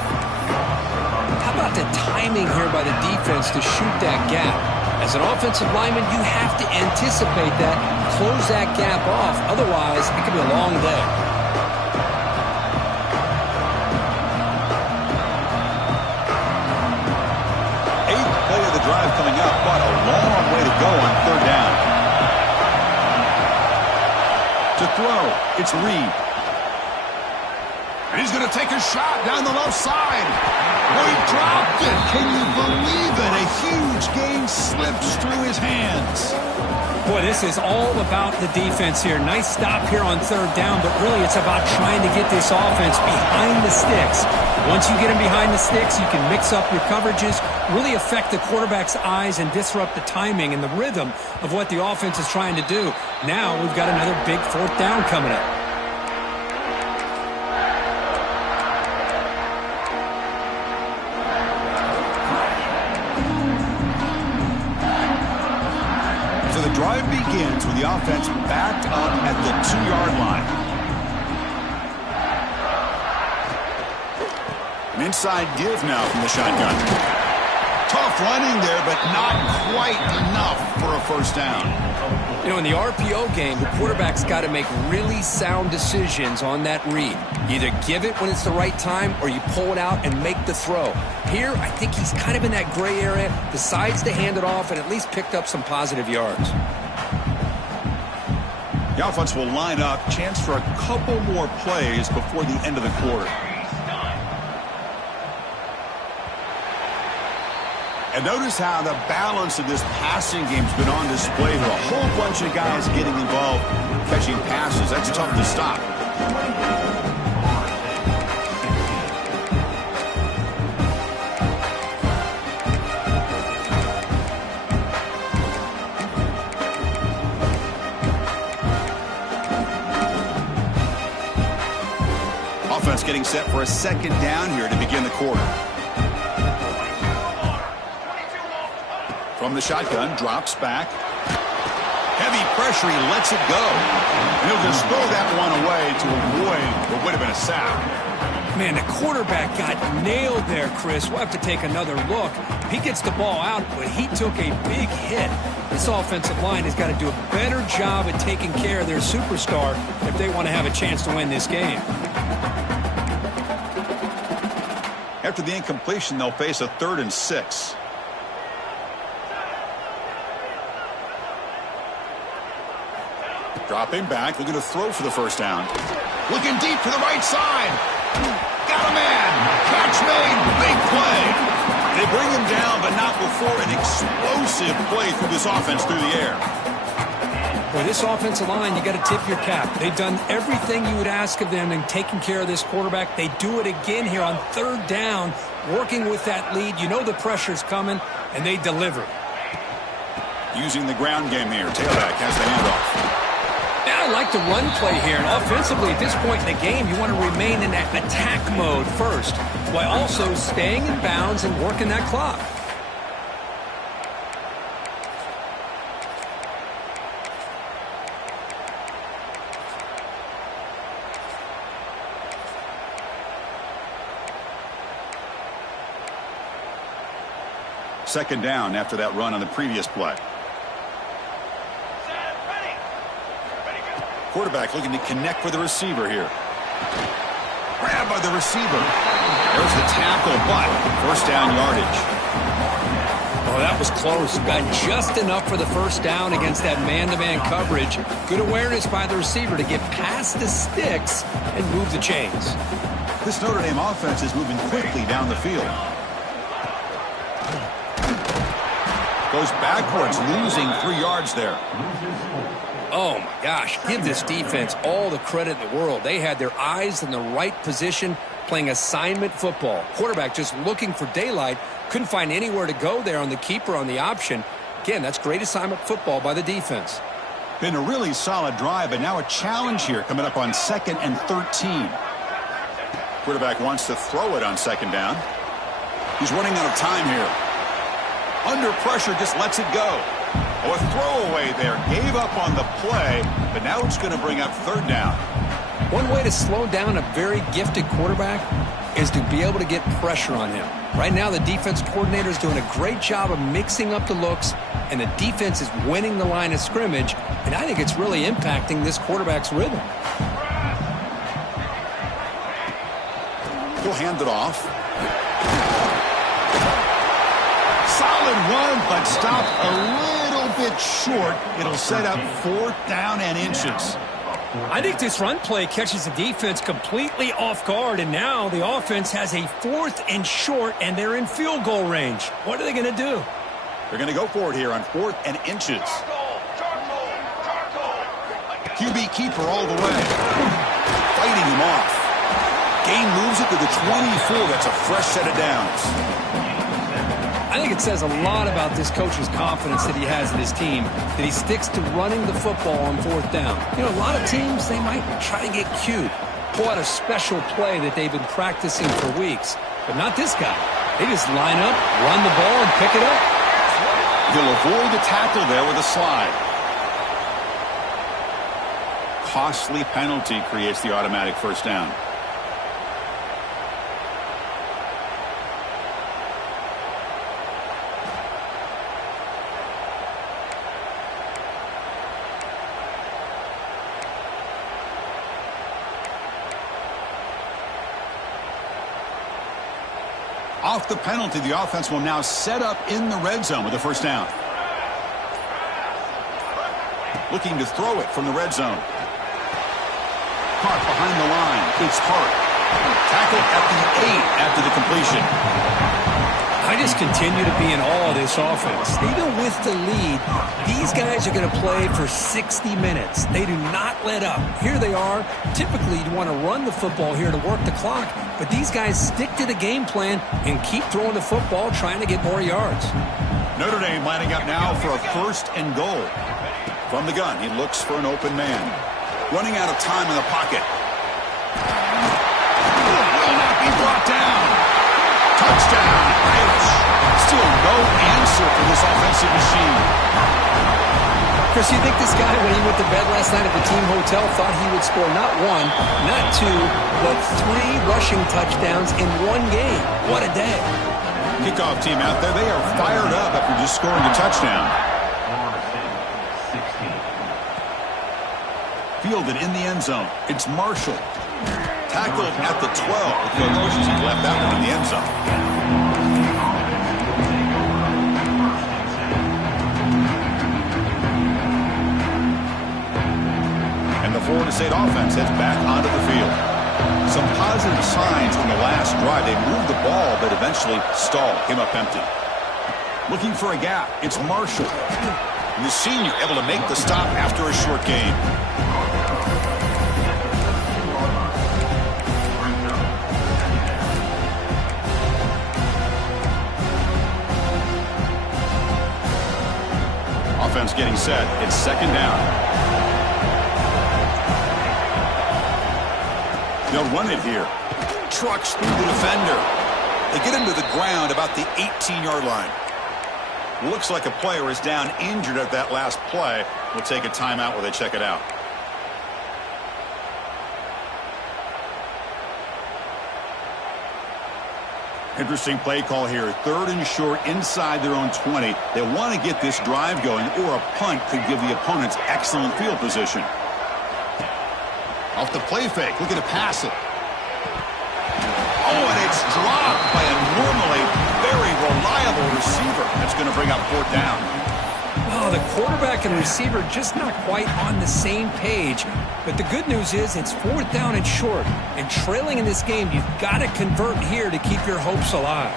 How about the timing here by the defense to shoot that gap? As an offensive lineman, you have to anticipate that, close that gap off. Otherwise, it could be a long day. Eighth play of the drive coming up, but a long way to go on 3rd down. To throw, it's Reed. And he's going to take a shot down the left side. Oh, he dropped it. Can you believe it? A huge gain slips through his hands. Boy, this is all about the defense here. Nice stop here on 3rd down, but really it's about trying to get this offense behind the sticks. Once you get them behind the sticks, you can mix up your coverages, really affect the quarterback's eyes and disrupt the timing and the rhythm of what the offense is trying to do. Now we've got another big 4th down coming up. drive begins with the offense backed up at the 2-yard line. An inside give now from the shotgun. Tough running there, but not quite enough for a first down. You know, in the RPO game, the quarterback's got to make really sound decisions on that read. Either give it when it's the right time or you pull it out and make the throw. Here, I think he's kind of in that gray area, decides to hand it off and at least picked up some positive yards. The offense will line up, chance for a couple more plays before the end of the quarter. And notice how the balance of this passing game's been on display here. A whole bunch of guys getting involved, catching passes. That's tough to stop. Offense getting set for a second down here to begin the quarter. From the shotgun, drops back. Heavy pressure, he lets it go. And he'll just throw that one away to avoid what would have been a sack. Man, the quarterback got nailed there, Chris. We'll have to take another look. He gets the ball out, but he took a big hit. This offensive line has got to do a better job at taking care of their superstar if they want to have a chance to win this game. After the incompletion, they'll face a 3rd and 6. Dropping back, looking to throw for the first down. Looking deep to the right side. Got a man. Catch made. Big play. They bring him down, but not before an explosive play through this offense through the air. Boy, this offensive line, you got to tip your cap. They've done everything you would ask of them in taking care of this quarterback. They do it again here on 3rd down, working with that lead. You know the pressure's coming, and they deliver. Using the ground game here. Tailback has the handoff. I like the run play here. And offensively, at this point in the game, you want to remain in that attack mode first, while also staying in bounds and working that clock. Second down after that run on the previous play. Quarterback looking to connect with the receiver here. Grabbed by the receiver. There's the tackle, but first down yardage. Oh, that was close. Got just enough for the first down against that man-to-man coverage. Good awareness by the receiver to get past the sticks and move the chains. This Notre Dame offense is moving quickly down the field. Goes backwards, losing 3 yards there. Oh, my gosh. Give this defense all the credit in the world. They had their eyes in the right position, playing assignment football. Quarterback just looking for daylight. Couldn't find anywhere to go there on the keeper on the option. Again, that's great assignment football by the defense. Been a really solid drive, but now a challenge here coming up on 2nd and 13. Quarterback wants to throw it on 2nd down. He's running out of time here. Under pressure, just lets it go. Oh, a throwaway there. Gave up on the play, but now it's going to bring up 3rd down. One way to slow down a very gifted quarterback is to be able to get pressure on him. Right now, the defense coordinator is doing a great job of mixing up the looks, and the defense is winning the line of scrimmage, and I think it's really impacting this quarterback's rhythm. He'll hand it off. Solid run, but stopped a little bit short. It'll set up 4th down and inches. I think this run play catches the defense completely off guard, and now the offense has a 4th and short, and they're in field goal range. What are they going to do? They're going to go for it here on 4th and inches. QB keeper all the way. Fighting him off. Gain moves it to the 24. That's a fresh set of downs. I think it says a lot about this coach's confidence that he has in his team, that he sticks to running the football on 4th down. You know, a lot of teams, they might try to get cute, pull out a special play that they've been practicing for weeks. But not this guy. They just line up, run the ball, and pick it up. He'll avoid the tackle there with a slide. costly penalty creates the automatic first down. Off the penalty, the offense will now set up in the red zone with the first down. Looking to throw it from the red zone. Caught behind the line. It's Hart. Tackled at the 8 after the completion. I just continue to be in awe of this offense. Even with the lead, these guys are going to play for 60 minutes. They do not let up. Here they are. Typically, you want to run the football here to work the clock, but these guys stick to the game plan and keep throwing the football, trying to get more yards. Notre Dame lining up now for a first and goal. From the gun, he looks for an open man. Running out of time in the pocket. Will not be brought down. Touchdown, Irish. Still no answer for this offensive machine. Chris, you think this guy, when he went to bed last night at the team hotel, thought he would score not 1, not 2, but 3 rushing touchdowns in one game? What a day. Kickoff team out there, they are fired up after just scoring a touchdown. Fielded in the end zone. It's Marshall. Tackled at the 12. The coach wishes he left that one in the end zone. And the Florida State offense heads back onto the field. Some positive signs in the last drive. They moved the ball, but eventually stalled. Came up empty. Looking for a gap. It's Marshall. And the senior able to make the stop after a short gain. Offense getting set. It's second down. They'll run it here. Trucks through the defender. They get him to the ground about the 18-yard line. Looks like a player is down injured at that last play. We'll take a timeout while they check it out. Interesting play call here. Third and short inside their own 20. They want to get this drive going, or a punt could give the opponents excellent field position. Off the play fake, looking to pass it. Oh, and it's dropped by a normally very reliable receiver. That's going to bring up fourth down. Oh, the quarterback and receiver just not quite on the same page. But the good news is it's fourth down and short. And trailing in this game, you've got to convert here to keep your hopes alive.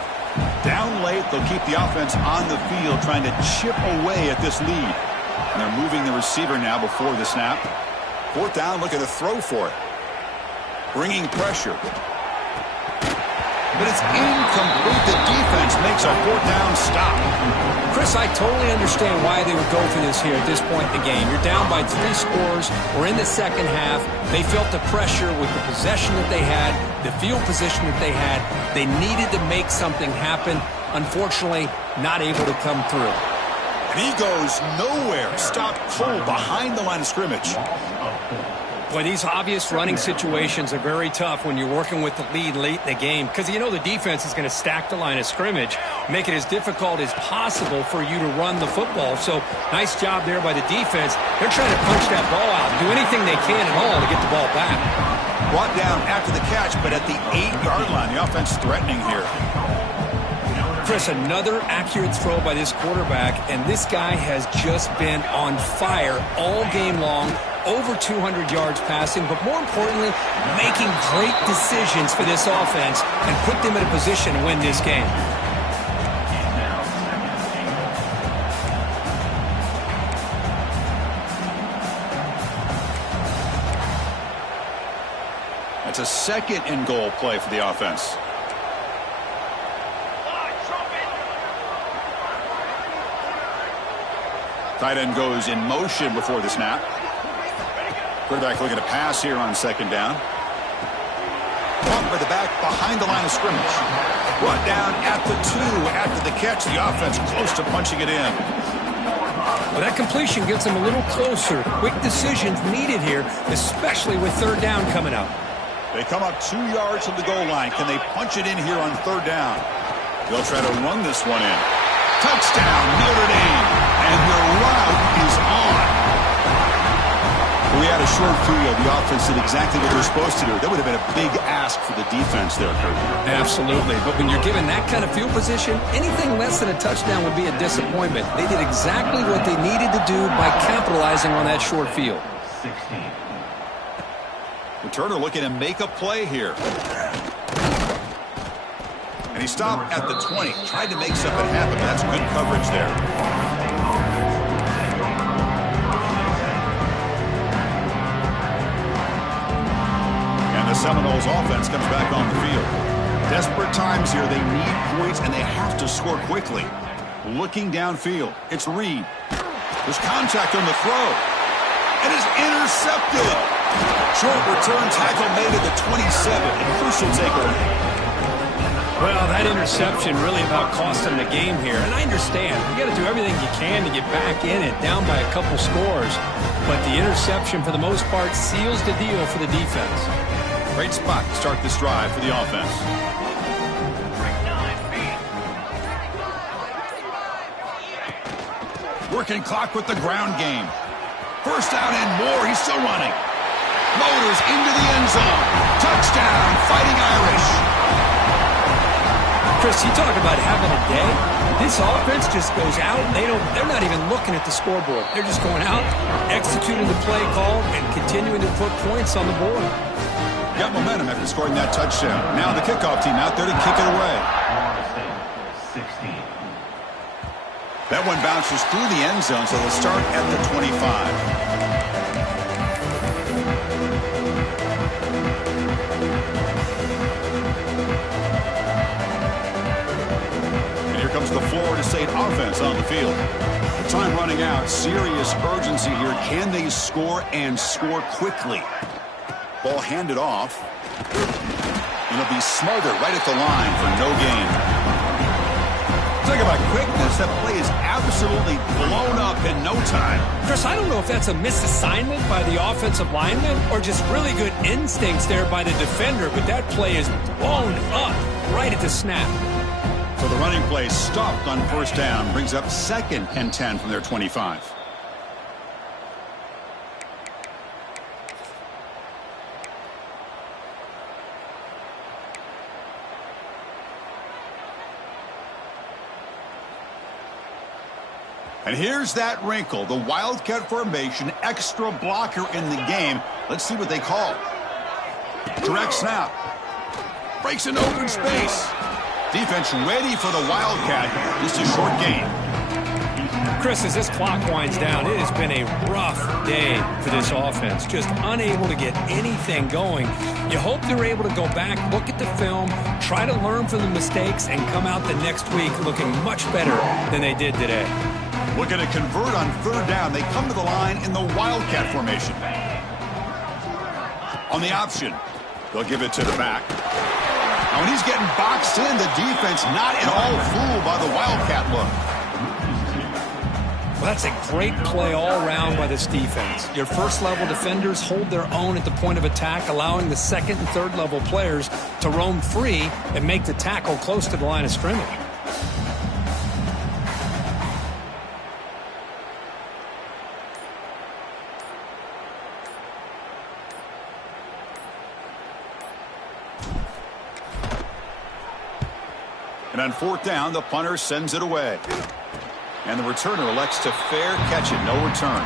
Down late, they'll keep the offense on the field trying to chip away at this lead. And they're moving the receiver now before the snap. Fourth down, looking to throw for it. Bringing pressure. But it's incomplete. The defense makes a fourth down stop. Chris, I totally understand why they would go for this here at this point in the game. You're down by 3 scores. We're in the second half. They felt the pressure with the possession that they had, the field position that they had. They needed to make something happen. Unfortunately, not able to come through. And he goes nowhere. Stopped cold behind the line of scrimmage. Boy, these obvious running situations are very tough when you're working with the lead late in the game because you know the defense is going to stack the line of scrimmage, make it as difficult as possible for you to run the football. So nice job there by the defense. They're trying to punch that ball out, do anything they can at all to get the ball back. Brought down after the catch, but at the 8-yard line, the offense threatening here. Chris, another accurate throw by this quarterback, and this guy has just been on fire all game long. Over 200 yards passing, but more importantly, making great decisions for this offense and put them in a position to win this game. That's a second and goal play for the offense. Tight end goes in motion before the snap. Quarterback looking to pass here on second down. Caught by the back behind the line of scrimmage. Brought down at the 2 after the catch. The offense close to punching it in. Well, that completion gets them a little closer. Quick decisions needed here, especially with third down coming up. They come up 2 yards from the goal line. Can they punch it in here on third down? They'll try to run this one in. Touchdown, Notre Dame. And their route is on. We had a short field. The offense did exactly what they're supposed to do. That would have been a big ask for the defense there, Kurt. Absolutely. But when you're given that kind of field position, anything less than a touchdown would be a disappointment. They did exactly what they needed to do by capitalizing on that short field. 16. Turner looking to make a play here. And he stopped at the 20. Tried to make something happen, but that's good coverage there. And the Seminoles offense comes back on the field. Desperate times here. They need points, and they have to score quickly. Looking downfield. It's Reed. There's contact on the throw. It is intercepted. Short return tackle made at the 27. A crucial takeaway. Well, that interception really about cost them the game here. And I understand. You got to do everything you can to get back in it, down by a couple scores. But the interception, for the most part, seals the deal for the defense. Great spot to start this drive for the offense. Working clock with the ground game. First down and more. He's still running. Motors into the end zone. Touchdown, Fighting Irish. Chris, you talk about having a day. This offense just goes out. They're not even looking at the scoreboard. They're just going out, executing the play call, and continuing to put points on the board. Got momentum after scoring that touchdown. Now the kickoff team out there to kick it away. 16. That one bounces through the end zone, so they'll start at the 25. Comes the Florida State offense on the field. Time running out. Serious urgency here. Can they score and score quickly? Ball handed off. It'll be smothered right at the line for no gain. Talk about quickness. That play is absolutely blown up in no time. Chris, I don't know if that's a misassignment by the offensive lineman or just really good instincts there by the defender, but that play is blown up right at the snap. So the running play stopped on first down, brings up 2nd and 10 from their 25. And here's that wrinkle, the Wildcat formation, extra blocker in the game. Let's see what they call. Direct snap. Breaks into open space. Defense ready for the Wildcat. Just a short gain. Chris, as this clock winds down, it has been a rough day for this offense. Just unable to get anything going. You hope they're able to go back, look at the film, try to learn from the mistakes, and come out the next week looking much better than they did today. Looking to convert on third down. They come to the line in the Wildcat formation. On the option, they'll give it to the back. Now, when he's getting boxed in, the defense not at all fooled by the Wildcat look. Well, that's a great play all around by this defense. Your first-level defenders hold their own at the point of attack, allowing the second and third-level players to roam free and make the tackle close to the line of scrimmage. And on fourth down, the punter sends it away. And the returner elects to fair catch it. No return.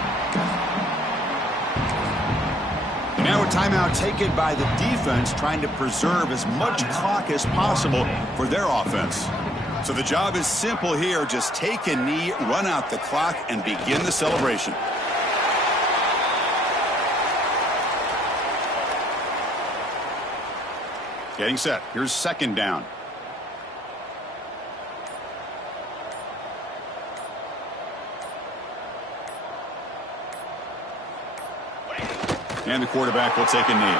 And now a timeout taken by the defense, trying to preserve as much clock as possible for their offense. So the job is simple here. Just take a knee, run out the clock, and begin the celebration. Getting set. Here's second down. And the quarterback will take a knee.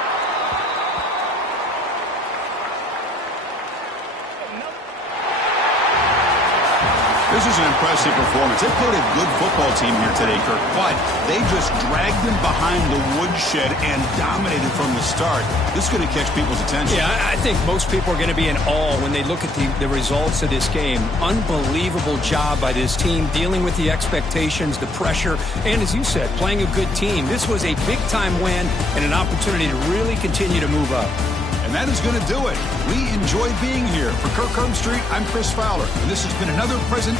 This is an impressive performance. They played a good football team here today, Kirk, but they just dragged them behind the woodshed and dominated from the start. This is going to catch people's attention. Yeah, I think most people are going to be in awe when they look at the results of this game. Unbelievable job by this team, dealing with the expectations, the pressure, and as you said, playing a good team. This was a big-time win and an opportunity to really continue to move up. And that is going to do it. We enjoyed being here. For Kirk Herbstreit, I'm Chris Fowler, and this has been another presentation